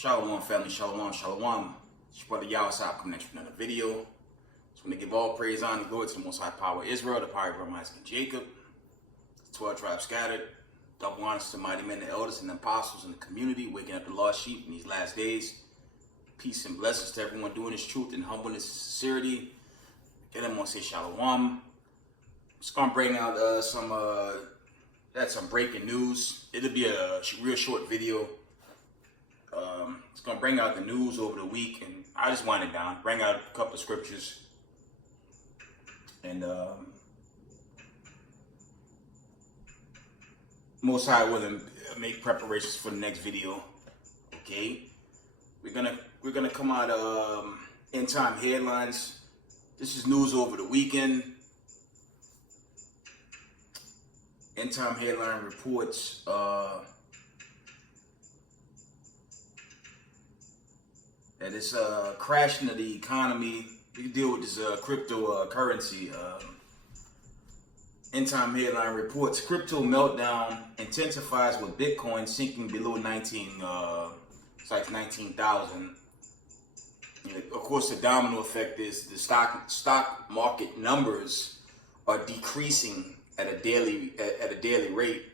Shalom family, shalom, shalom. It's your brother Yahweh coming next with another video. Just want to give all praise, honor, and glory to the Most High Power of Israel, the power of Abraham, Isaac, and Jacob. The 12 tribes scattered. Double honors to mighty men, the elders, and the apostles in the community, waking up the lost sheep in these last days. Peace and blessings to everyone doing this truth and humbleness and sincerity. Again, I'm going to say shalom. Just going to bring out some breaking news. It'll be a real short video. It's going to bring out the news over the week, and I just wind it down, bring out a couple of scriptures, and Most High willing, make preparations for the next video. Okay, we're gonna come out end time headlines. This is news over the weekend. End time headline reports. That it's crashing of the economy. We can deal with this cryptocurrency. End time headline reports: crypto meltdown intensifies with Bitcoin sinking below 19,000. Of course, the domino effect is the stock market numbers are decreasing at a daily rate,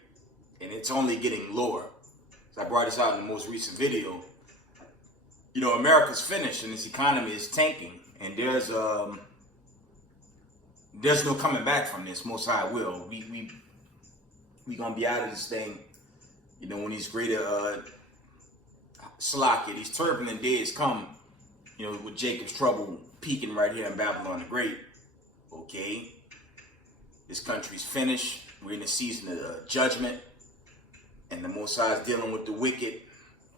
and it's only getting lower. So I brought this out in the most recent video. You know, America's finished and this economy is tanking, and there's no coming back from this. Most High will. We gonna be out of this thing. You know, when these greater these turbulent days come. You know, with Jacob's trouble peaking right here in Babylon the Great. Okay, this country's finished. We're in the season of judgment, and the Most High is dealing with the wicked.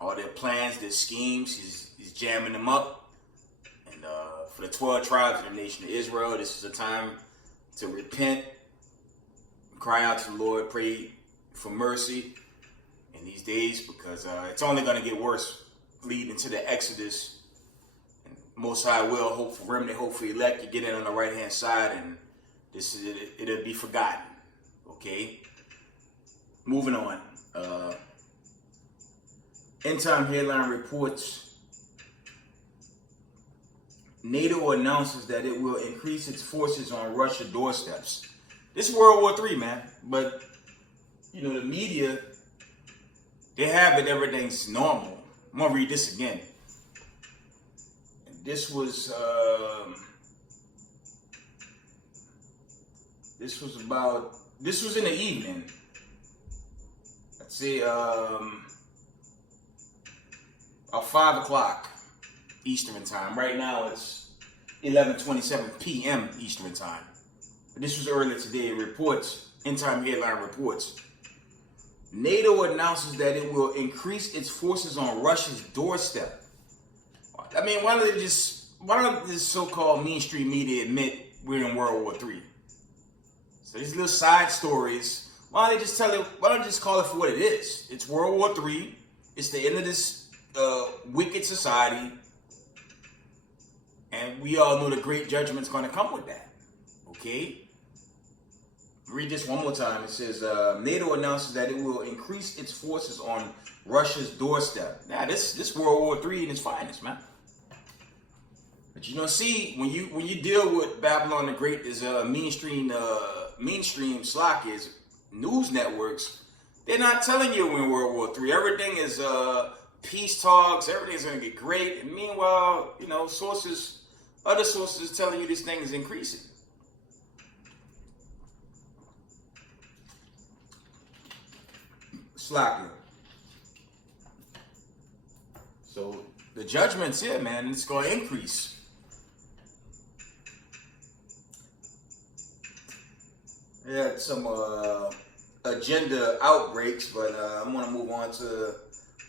All their plans, their schemes, he's jamming them up. And for the 12 tribes of the nation of Israel, this is a time to repent, cry out to the Lord, pray for mercy in these days, because it's only going to get worse leading to the Exodus. And Most High will hope for remnant, hope for elect. You get in on the right hand side, and it'll be forgotten. Okay, moving on. End time headline reports: NATO announces that it will increase its forces on Russia doorsteps. This is World War III, man. But, you know, the media, they have it, everything's normal. I'm going to read this again. This was in the evening. Let's see, about 5 o'clock Eastern time. Right now it's 11:27 p.m. Eastern time. But this was earlier today. Reports, end time headline reports. NATO announces that it will increase its forces on Russia's doorstep. I mean, why don't this so-called mainstream media admit we're in World War III? So these little side stories, why don't they just call it for what it is? It's World War III. It's the end of this wicked society, and we all know the great judgment's going to come with that. Okay, read this one more time. It says NATO announces that it will increase its forces on Russia's doorstep. Now this World War III in its finest, man. But you know, see, when you deal with Babylon the Great, is mainstream slackies, news networks, they're not telling you we're in World War III. Everything is peace talks, everything's gonna get great, and meanwhile, you know, other sources are telling you this thing is increasing. Slacker. So the judgment's here, man. It's gonna increase. We had some agenda outbreaks, but I'm gonna move on to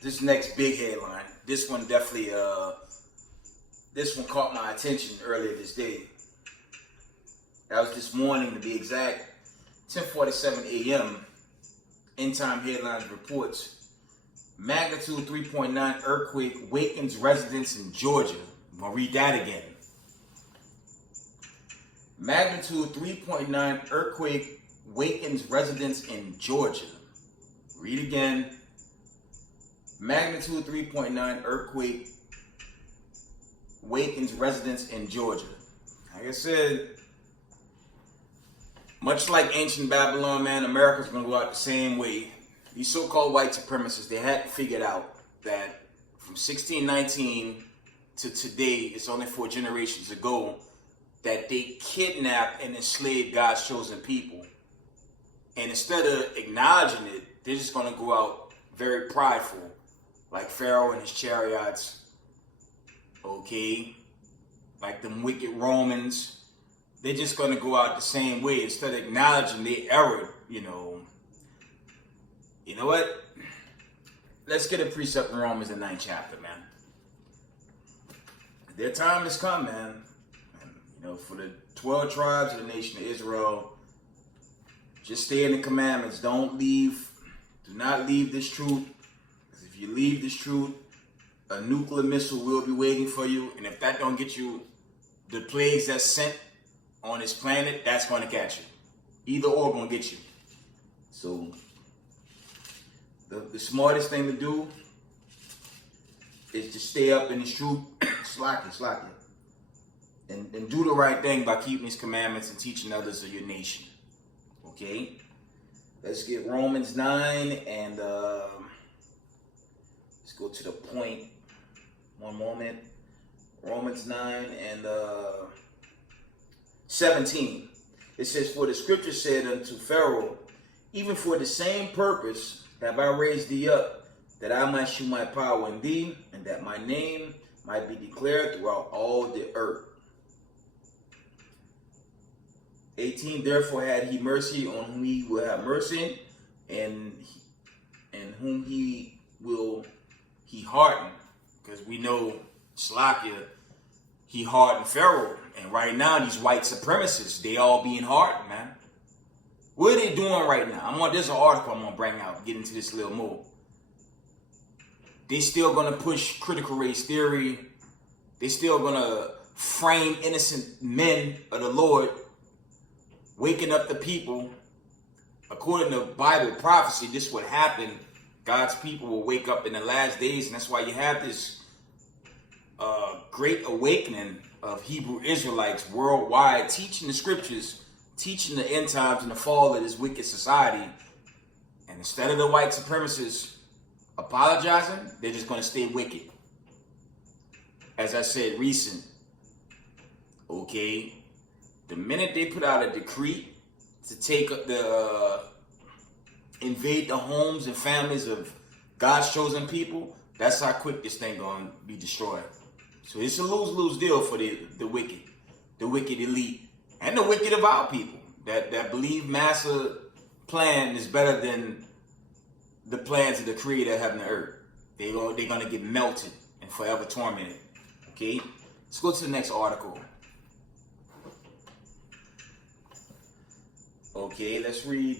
this next big headline. This one definitely, this one caught my attention earlier this day. That was this morning, to be exact, 10:47 a.m. End time headlines reports: magnitude 3.9 earthquake wakens residents in Georgia. I'm gonna read that again. Magnitude 3.9 earthquake wakens residents in Georgia. Read again. Magnitude 3.9 earthquake wakens residents in Georgia. Like I said, much like ancient Babylon, man, America's going to go out the same way. These so-called white supremacists, they hadn't figured out that from 1619 to today, it's only 4 generations ago, that they kidnapped and enslaved God's chosen people. And instead of acknowledging it, they're just going to go out very prideful, like Pharaoh and his chariots, okay? Like them wicked Romans. They're just going to go out the same way instead of acknowledging their error, you know. You know what? Let's get a precept in Romans, the 9th chapter, man. Their time has come, man. And, you know, for the 12 tribes of the nation of Israel, just stay in the commandments. Don't leave. Do not leave this truth. Because if you leave this truth, a nuclear missile will be waiting for you. And if that don't get you the plagues that's sent on this planet, that's going to catch you. Either or going to get you. So the smartest thing to do is to stay up in this truth, slack it, and do the right thing by keeping these commandments and teaching others of your nation. Okay? Let's get Romans 9 and let's go to the point. One moment. Romans 9 and 17. It says, "For the scripture said unto Pharaoh, even for the same purpose have I raised thee up, that I might shew my power in thee, and that my name might be declared throughout all the earth." 18, "Therefore had he mercy on whom he will have mercy, and whom he will he harden." Because we know Slakia, he hardened Pharaoh. And right now, these white supremacists, they all being hardened, man. What are they doing right now? There's an article I'm going to bring out, get into this a little more. They still going to push critical race theory. They still going to frame innocent men of the Lord, waking up the people. According to Bible prophecy, this is what happened. God's people will wake up in the last days, and that's why you have this great awakening of Hebrew Israelites worldwide, teaching the scriptures, teaching the end times and the fall of this wicked society. And instead of the white supremacists apologizing, they're just going to stay wicked. As I said, recent, okay, the minute they put out a decree to take invade the homes and families of God's chosen people, that's how quick this thing going to be destroyed. So it's a lose-lose deal for the wicked elite, and the wicked of our people that believe massa plan is better than the plans of the Creator of heaven and earth. They're going to get melted and forever tormented. Okay, let's go to the next article. Okay, let's read.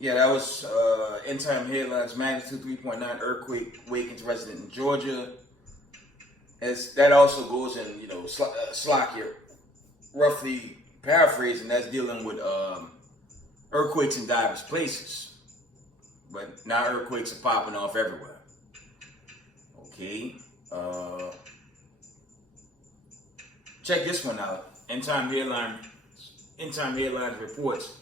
Yeah, that was end time headlines. Magnitude 3.9 earthquake wakens resident in Georgia. As that also goes in, you know, Slack here, roughly paraphrasing, that's dealing with earthquakes in diverse places. But now earthquakes are popping off everywhere. Okay. Check this one out. End time headlines reports.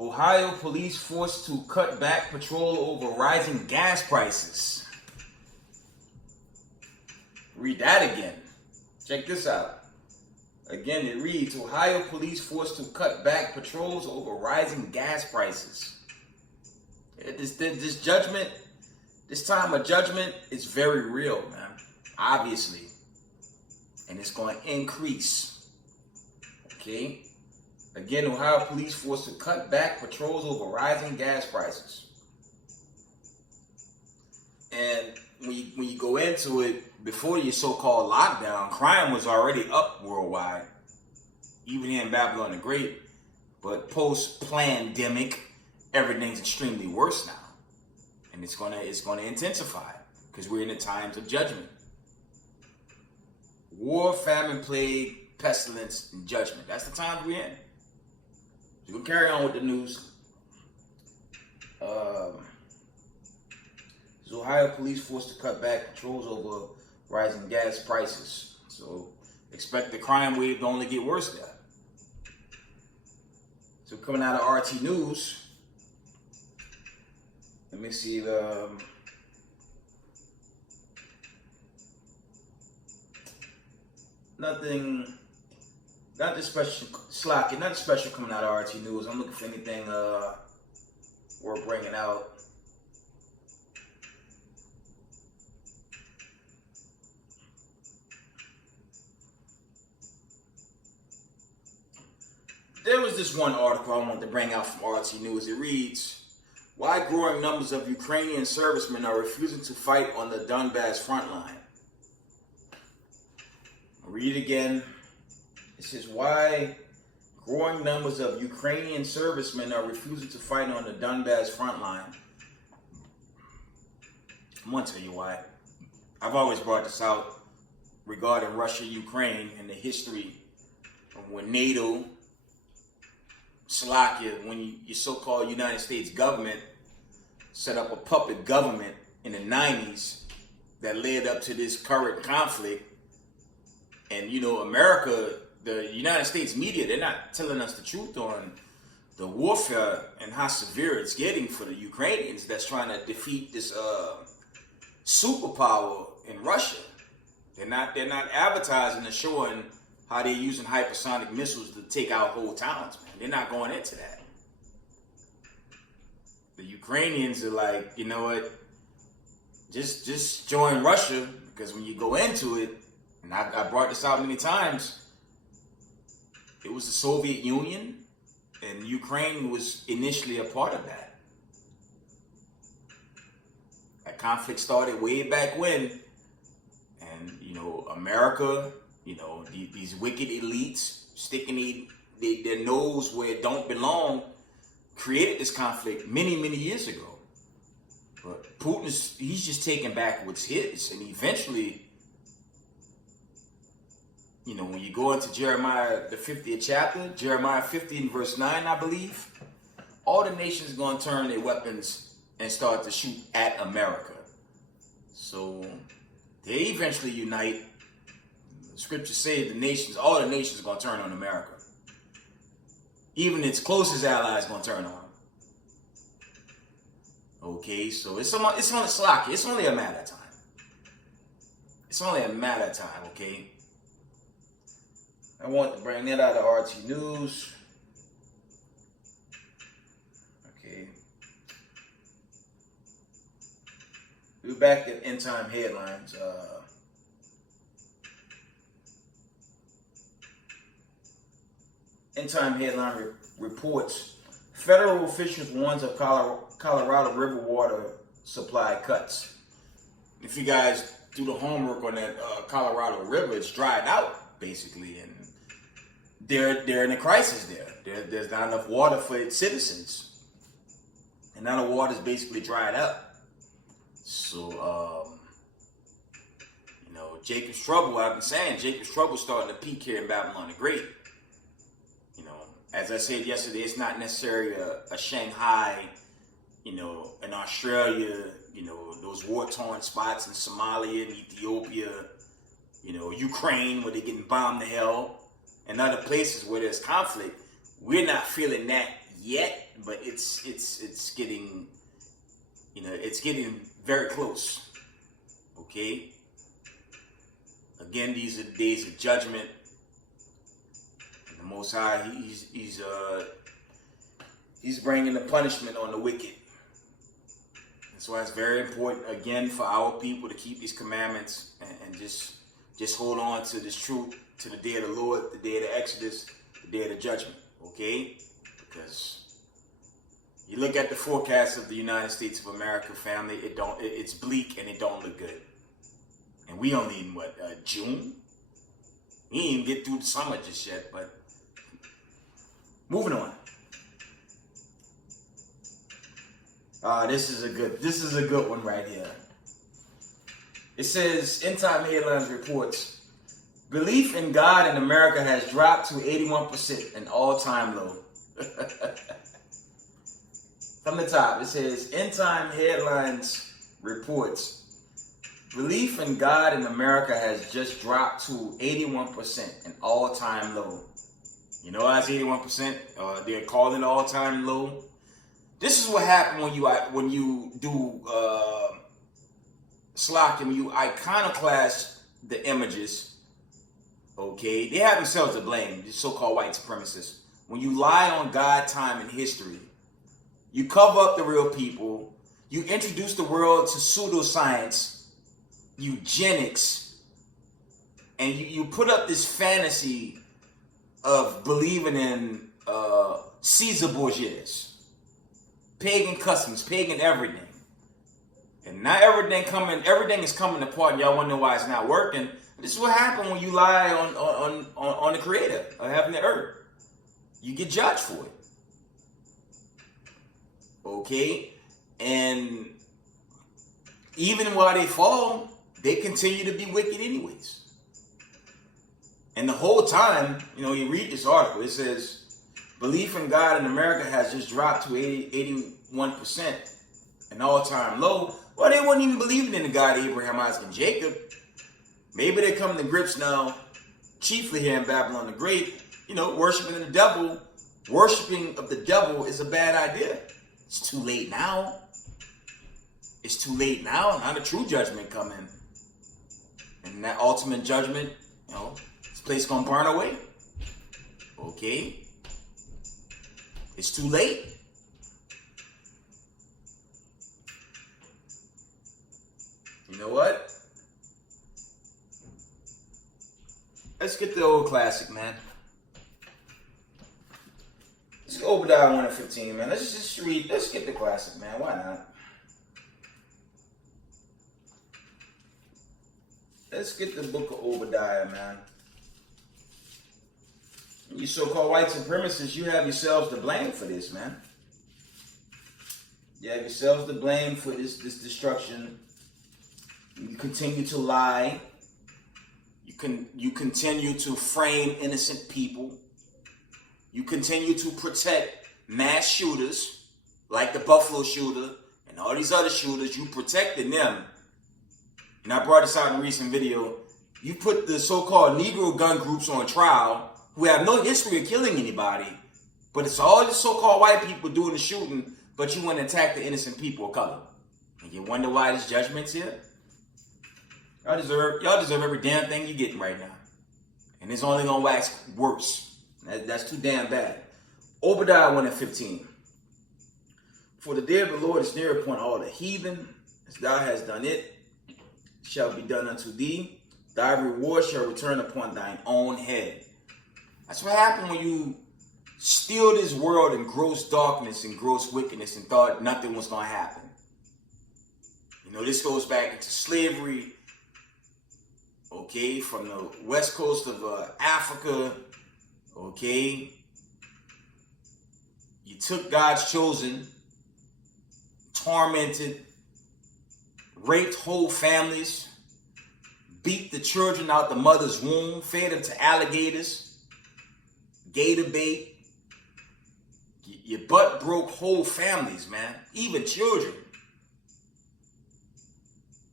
Ohio police forced to cut back patrol over rising gas prices. Read that again. Check this out. Again, it reads, Ohio police forced to cut back patrols over rising gas prices. This judgment, this time of judgment is very real, man. Obviously. And it's going to increase. Okay? Again, Ohio police forced to cut back patrols over rising gas prices. And when you go into it, before your so-called lockdown, crime was already up worldwide, even here in Babylon the Great. But post-pandemic, everything's extremely worse now, and it's gonna intensify because we're in the times of judgment. War, famine, plague, pestilence, and judgment. That's the time we're in. So we'll carry on with the news. Ohio police forced to cut back patrols over rising gas prices. So expect the crime wave to only get worse there. So coming out of RT News, let me see the nothing special coming out of RT News. I'm looking for anything worth bringing out. There was this one article I wanted to bring out from RT News. It reads, "Why growing numbers of Ukrainian servicemen are refusing to fight on the Donbass front line." I'll read it again. It says, "Why growing numbers of Ukrainian servicemen are refusing to fight on the Donbass front line." I'm going to tell you why. I've always brought this out regarding Russia, Ukraine, and the history of when NATO, when your so-called United States government set up a puppet government in the 90s that led up to this current conflict. And, America, the United States media, they're not telling us the truth on the warfare and how severe it's getting for the Ukrainians that's trying to defeat this superpower in Russia. They're not advertising and showing how they're using hypersonic missiles to take out whole towns, man. They're not going into that. The Ukrainians are like, you know what? Just join Russia, because when you go into it, and I brought this out many times, it was the Soviet Union, and Ukraine was initially a part of that. That conflict started way back when, and America, these wicked elites sticking their nose where it don't belong, created this conflict many, many years ago. But Putin he's just taking back what's his, and eventually, when you go into Jeremiah, the 50th chapter, Jeremiah 50 and verse 9, I believe, all the nations are going to turn their weapons and start to shoot at America. So they eventually unite. The scriptures say all the nations are going to turn on America. Even its closest allies going to turn on them. Okay, so it's only slack. It's only a matter of time. It's only a matter of time, okay? I want to bring that out of RT News. Okay. We're back at end time headlines. End time headline reports: federal officials warns of Colorado River water supply cuts. If you guys do the homework on that Colorado River, it's dried out basically, and they're in a crisis there. There's not enough water for its citizens, and now the water's basically dried up. So, Jacob's trouble. I've been saying Jacob's trouble starting to peak here in Babylon the Great. As I said yesterday, it's not necessarily a Shanghai, in Australia, those war-torn spots in Somalia and Ethiopia, Ukraine where they're getting bombed to hell, and other places where there's conflict. We're not feeling that yet, but it's getting, it's getting very close. Okay? Again, these are the days of judgment. The Most High, he's bringing the punishment on the wicked. That's why it's very important, again, for our people to keep these commandments and just hold on to this truth, to the day of the Lord, the day of the Exodus, the day of the judgment, okay? Because you look at the forecast of the United States of America, family, it's bleak and it don't look good. And we only in June? We didn't even get through the summer just yet, but moving on. This is a good one right here. It says, End Time Headlines reports, belief in God in America has dropped to 81%, an all-time low. From the top, it says, End Time Headlines reports, belief in God in America has just dropped to 81%, an all-time low. You know why it's 81%? They're calling it all-time low. This is what happened when you do slocking, you iconoclast the images. Okay, they have themselves to blame. These so-called white supremacists. When you lie on God, time, and history, you cover up the real people. You introduce the world to pseudoscience, eugenics, and you put up this fantasy of believing in Caesar Borgias, pagan customs, pagan everything. And now everything is coming apart, and y'all wonder why it's not working. This is what happened when you lie on the creator of heaven and earth. You get judged for it. Okay? And even while they fall, they continue to be wicked anyways. And the whole time, you read this article, it says, belief in God in America has just dropped to 81%, an all-time low. Well, they weren't even believing in the God of Abraham, Isaac, and Jacob. Maybe they're coming to grips now, chiefly here in Babylon the Great, worshiping the devil. Worshiping of the devil is a bad idea. It's too late now. It's too late now. Now the true judgment coming. And that ultimate judgment, this place gonna burn away. Okay? It's too late. You know what? Let's get the old classic, man. Let's go Obadiah 1 and 15, man. Let's just read. Let's get the classic, man. Why not? Let's get the book of Obadiah, man. You so-called white supremacists, you have yourselves to blame for this, man. You have yourselves to blame for this destruction. You continue to lie. You continue to frame innocent people. You continue to protect mass shooters like the Buffalo shooter and all these other shooters. You protected them. And I brought this out in a recent video. You put the so-called Negro gun groups on trial who have no history of killing anybody, but it's all the so-called white people doing the shooting, but you want to attack the innocent people of color. And you wonder why this judgment's here? Y'all deserve every damn thing you're getting right now. And it's only gonna wax worse. That's too damn bad. Obadiah 1 and 15. For the day of the Lord is near upon all the heathen, as thou hast done it, shall be done unto thee. Thy reward shall return upon thine own head. That's what happened when you steal this world in gross darkness and gross wickedness and thought nothing was going to happen. This goes back into slavery, okay, from the west coast of Africa, okay. You took God's chosen, tormented, raped whole families, beat the children out the mother's womb, fed them to alligators, gator bait. You butt broke whole families, man, even children.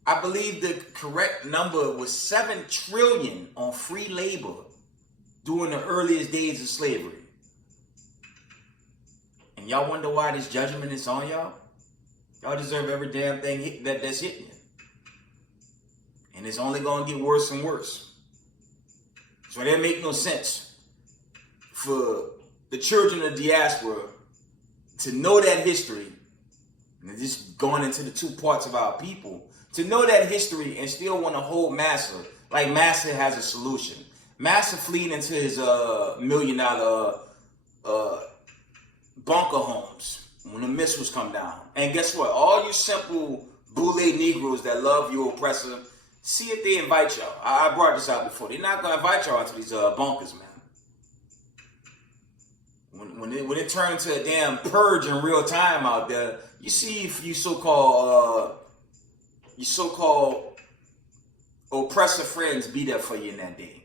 I believe the correct number was 7 trillion on free labor during the earliest days of slavery. And y'all wonder why this judgment is on y'all? Y'all deserve every damn thing that's hitting you. And it's only going to get worse and worse. So that make no sense for the children of diaspora to know that history, and just going into the two parts of our people, to know that history and still want to hold Massa, like Massa has a solution. Massa fleeing into his $1 million bunker homes when the missiles come down. And guess what? All you simple boule Negroes that love your oppressor, see if they invite y'all. I brought this out before. They're not going to invite y'all to these bunkers, man. When it turns to a damn purge in real time out there, you see if you so-called oppressor friends be there for you in that day.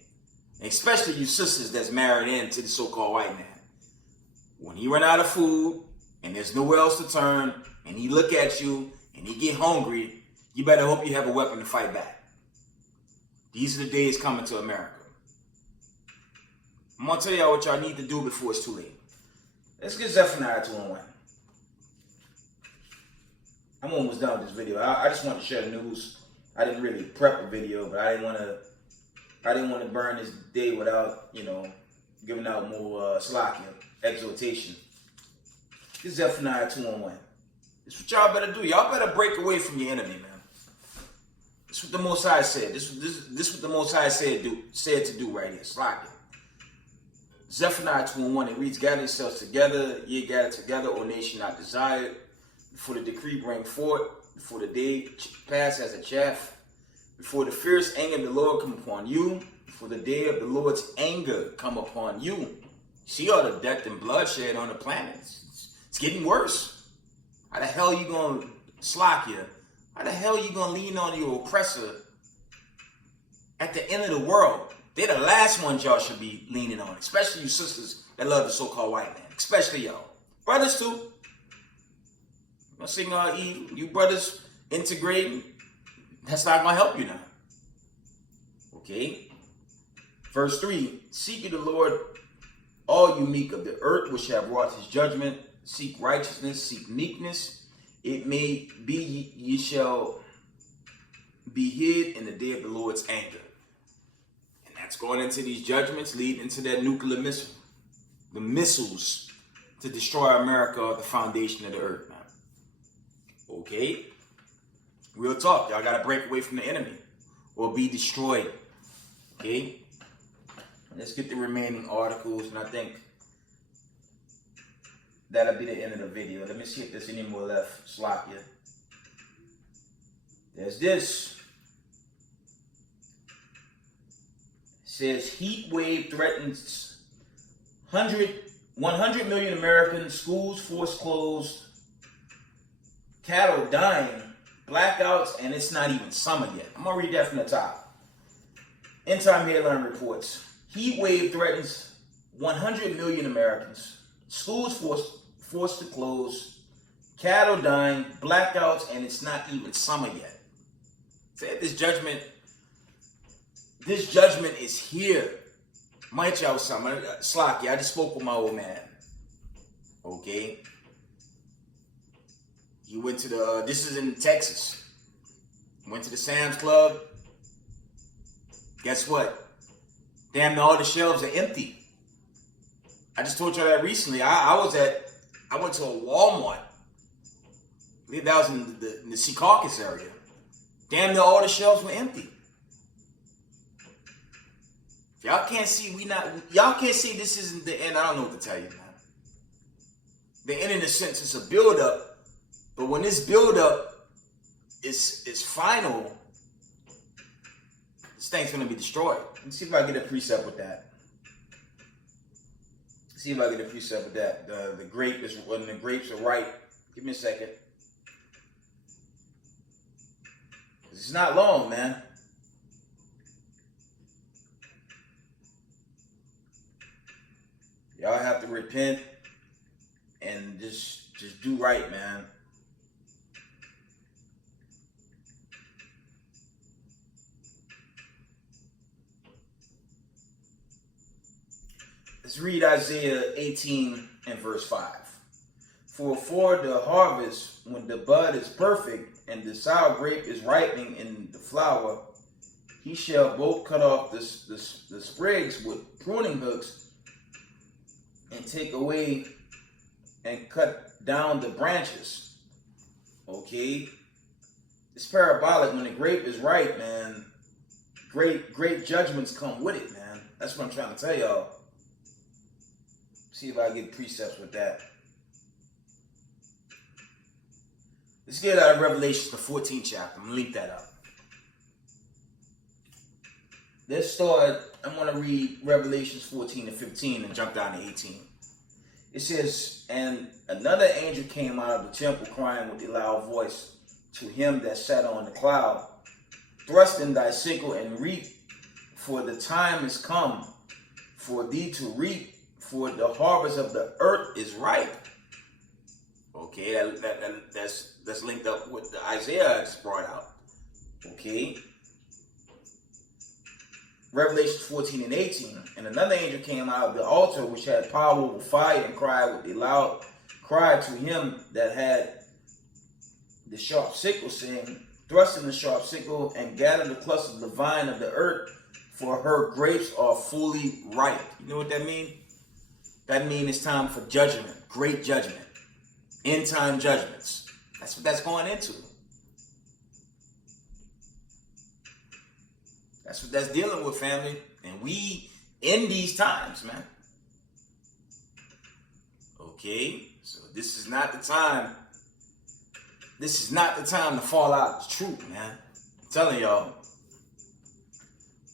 Especially you sisters that's married into the so-called white man. When he run out of food and there's nowhere else to turn, and he look at you and he get hungry, you better hope you have a weapon to fight back. These are the days coming to America. I'm going to tell y'all what y'all need to do before it's too late. Let's get Zephaniah 2:1. I'm almost done with this video. I just want to share the news. I didn't really prep a video, but I didn't want to burn this day without, giving out more slakia, exhortation. This is Zephaniah 2:1. This is what y'all better do. Y'all better break away from your enemy, man. This is what the Most High said. This is what the Most High said to do right here. Slakia. Zephaniah 2:1. It reads, "Gather yourselves together, ye gather together, O nation not desired. Before the decree bring forth, before the day pass as a chaff, before the fierce anger of the Lord come upon you, before the day of the Lord's anger come upon you." See all the death and bloodshed on the planet. It's getting worse. How the hell you gonna slack you? How the hell you gonna lean on your oppressor at the end of the world? They're the last ones y'all should be leaning on, especially you sisters that love the so-called white man, especially y'all. Brothers too. I'm saying you brothers integrating, that's not gonna help you now. Okay? Verse 3, "Seek ye the Lord, all you meek of the earth, which have wrought his judgment. Seek righteousness, seek meekness. It may be ye shall be hid in the day of the Lord's anger." And that's going into these judgments, leading into that nuclear missile. The missiles to destroy America, the foundation of the earth, man. Okay? Real talk. Y'all got to break away from the enemy or be destroyed. Okay? Let's get the remaining articles, and I think that'll be the end of the video. Let me see if there's any more left. Slakia. There's this. It says, "Heat wave threatens 100 million Americans, schools forced closed, cattle dying, blackouts, and it's not even summer yet." I'm going to read that from the top. End time headline reports. Heat wave threatens 100 million Americans. Schools forced to close. Cattle dying, blackouts, and it's not even summer yet. Say this judgment is here. Might y'all something. Slacky, I just spoke with my old man. Okay. He went to this is in Texas. Went to the Sam's Club. Guess what? Damn, all the shelves are empty. I just told y'all that recently. I went to a Walmart. I believe that was in the Secaucus area. Damn near all the shelves were empty. If y'all can't see, y'all can't see this isn't the end. I don't know what to tell you, man. The end in a sense is a build-up, but when this build-up is final, this thing's gonna be destroyed. Let's see if I get a precept with that. The grape is when the grapes are ripe. Give me a second. It's not long, man. Y'all have to repent and just do right, man. Let's read Isaiah 18 and verse 5. For the harvest, when the bud is perfect and the sour grape is ripening in the flower, he shall both cut off the sprigs with pruning hooks and take away and cut down the branches. Okay? It's parabolic. When the grape is ripe, man, great judgments come with it, man. That's what I'm trying to tell y'all. See if I get precepts with that. Let's get out of Revelation, the 14th chapter. I'm going to link that up. Let's start. I'm going to read Revelations 14 and 15 and jump down to 18. It says, "And another angel came out of the temple crying with a loud voice to him that sat on the cloud, Thrust in thy sickle and reap, for the time is come for thee to reap, for the harvest of the earth is ripe. Okay, that's linked up with the Isaiah just brought out. Okay. Revelation 14 and 18. And another angel came out of the altar which had power over fire and cried with a loud cry to him that had the sharp sickle, saying, thrust in the sharp sickle and gather the clusters of the vine of the earth, for her grapes are fully ripe. You know what that means? That means it's time for judgment, great judgment, end time judgments. That's what that's going into. That's what that's dealing with, family. And we in these times, man. Okay, so this is not the time. This is not the time to fall out the truth, man. I'm telling y'all.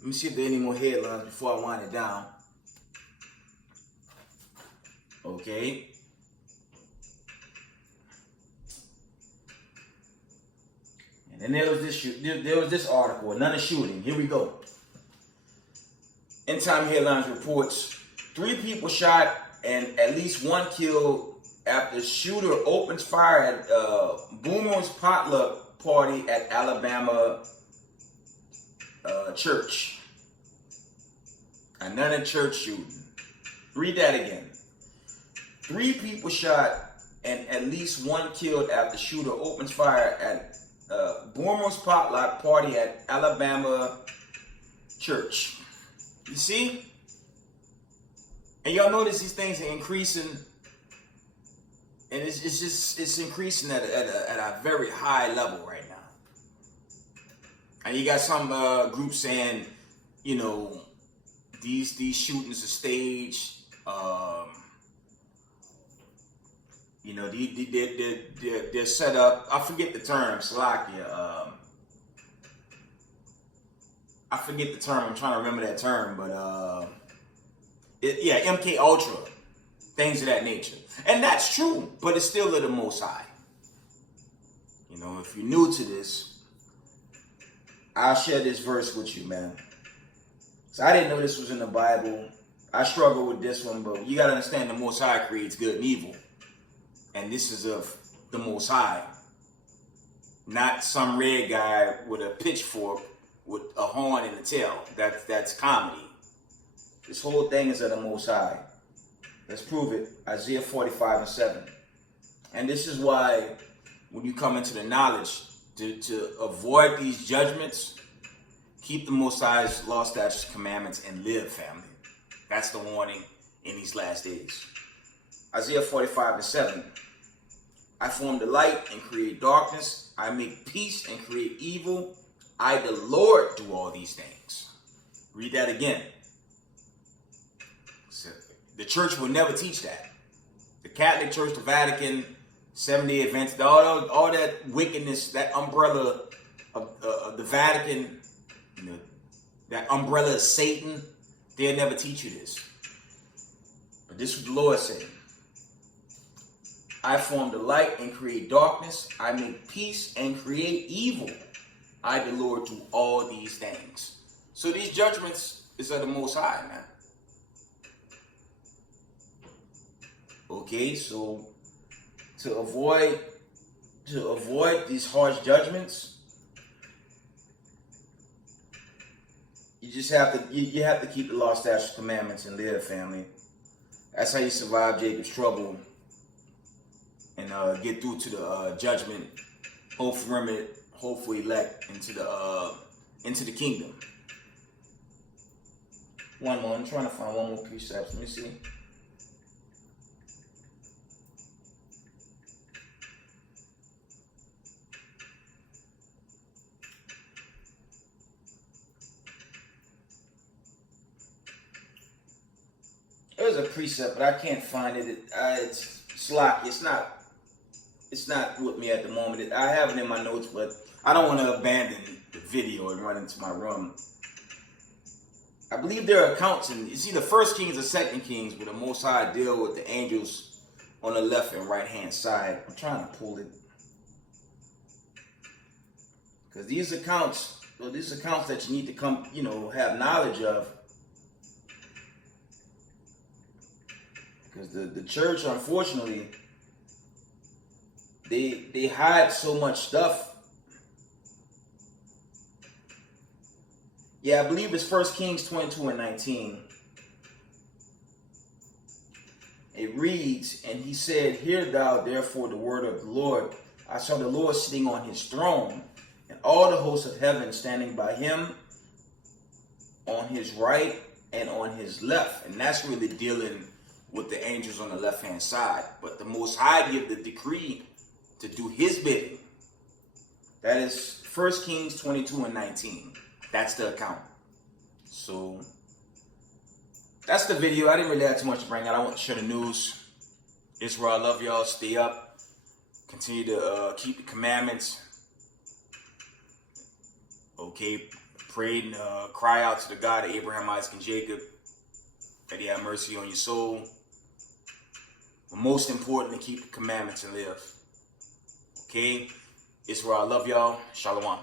Let me see if there are any more headlines before I wind it down. Okay. And then there was this article, another shooting. Here we go. End Time Headlines reports 3 people shot and at least 1 killed after shooter opens fire at Boomer's potluck party at Alabama church. Another church shooting. Read that again. 3 people shot and at least 1 killed after shooter opens fire at Boomer's potluck party at Alabama church. You see? And y'all notice these things are increasing, and it's increasing at a very high level right now. And you got some groups saying, you know, these shootings are staged. You know, they're set up. I forget the term, Slovakia. I forget the term. I'm trying to remember that term, but MK Ultra, things of that nature, and that's true. But it's still of the Most High. You know, if you're new to this, I'll share this verse with you, man. So I didn't know this was in the Bible. I struggle with this one, but you gotta understand the Most High creates good and evil. And this is of the Most High. Not some red guy with a pitchfork with a horn and a tail. That's comedy. This whole thing is of the Most High. Let's prove it. Isaiah 45 and 7. And this is why when you come into the knowledge, to avoid these judgments, keep the Most High's law, statutes, commandments, and live, family. That's the warning in these last days. Isaiah 45 and 7. I form the light and create darkness. I make peace and create evil. I, the Lord, do all these things. Read that again. So, the church will never teach that. The Catholic Church, the Vatican, Seventh-day Adventists, all that wickedness, that umbrella of the Vatican, you know, that umbrella of Satan, they'll never teach you this. But this is what the Lord said. I form the light and create darkness. I make peace and create evil. I, the Lord, do all these things. So these judgments is of the Most High, man. Okay, so to avoid these harsh judgments, you just have to keep the law, statutes, commandments, and live, family. That's how you survive Jacob's trouble and get through to the judgment. Hopefully elect into the kingdom. One more. I'm trying to find one more precept. Let me see. There's a precept, but I can't find it. It's slack. It's not with me at the moment. I have it in my notes, but I don't want to abandon the video and run into my room. I believe there are accounts in, it's either 1 Kings or 2 Kings where the Most High deal with the angels on the left and right hand side. I'm trying to pull it. Because these accounts that you need to come, have knowledge of. Because the church, unfortunately, they hide so much stuff. Yeah, I believe it's 1 Kings 22:19. It reads, and he said, hear thou therefore the word of the Lord. I saw the Lord sitting on his throne, and all the hosts of heaven standing by him on his right and on his left. And that's really dealing with the angels on the left-hand side. But the Most High gave the decree to do his bidding. That is 1 Kings 22:19. That's the account. So that's the video. I didn't really have too much to bring out. I want to share the news. Israel, I love y'all. Stay up. Continue to keep the commandments. Okay. Pray and cry out to the God of Abraham, Isaac, and Jacob, that he have mercy on your soul. But most important, to keep the commandments and live. Okay? Israel, I love y'all. Shalom.